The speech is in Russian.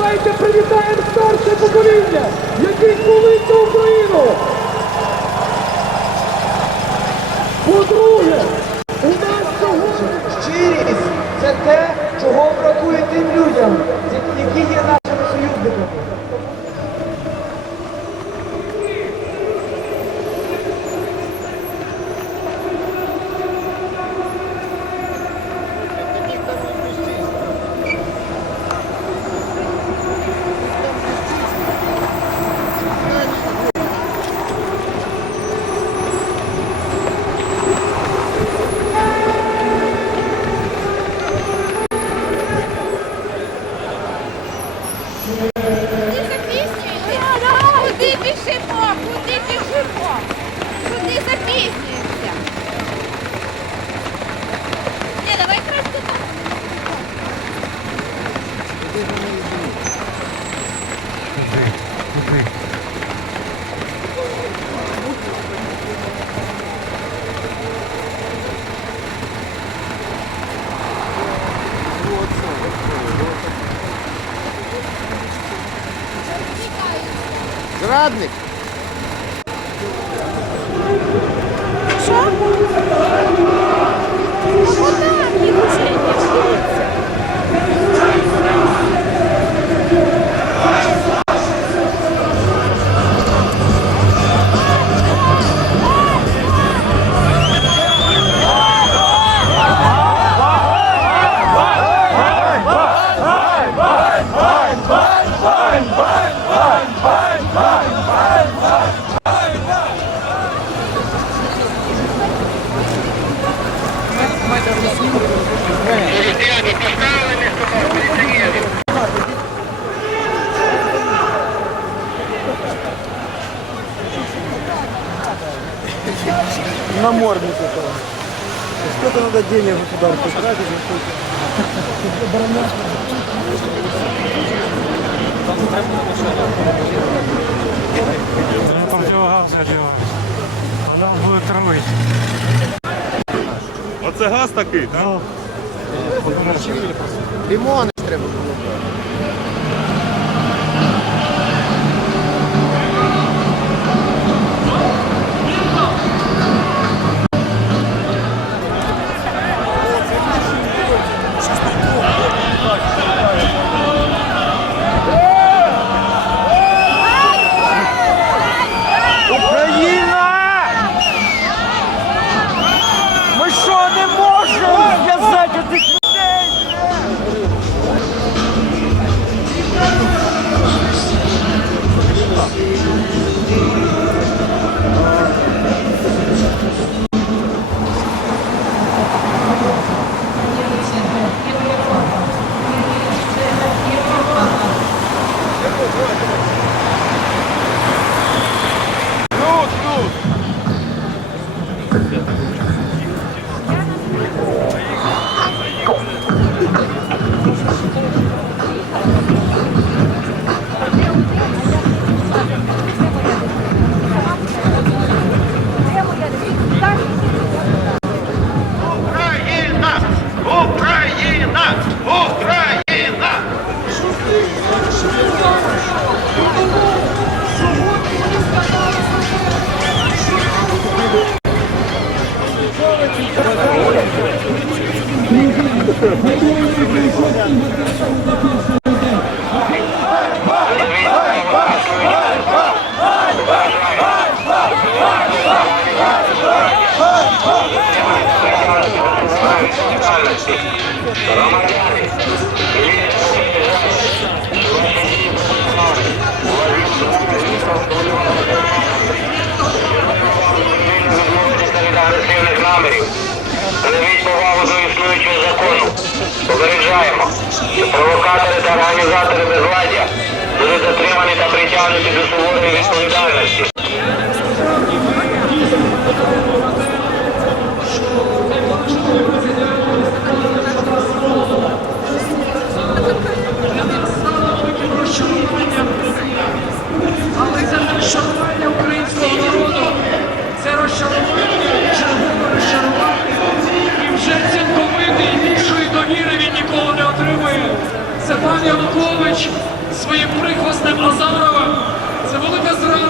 давайте привітаємо старше покоління, який колить за Україну. Зрадник. Що? Куди їх уже Намордник этого. Сколько надо денег государству тратить это? Противогаз хотів. Вона буде травити. Оце газ такий, так? Лимони ж треба Road. Від Попереджаємо, що провокатори та організатори безладдя будуть затримані та притягнуті до суворої відповідальності. Роман Янукович своїм прихвостем Азарова. Це велика зрада.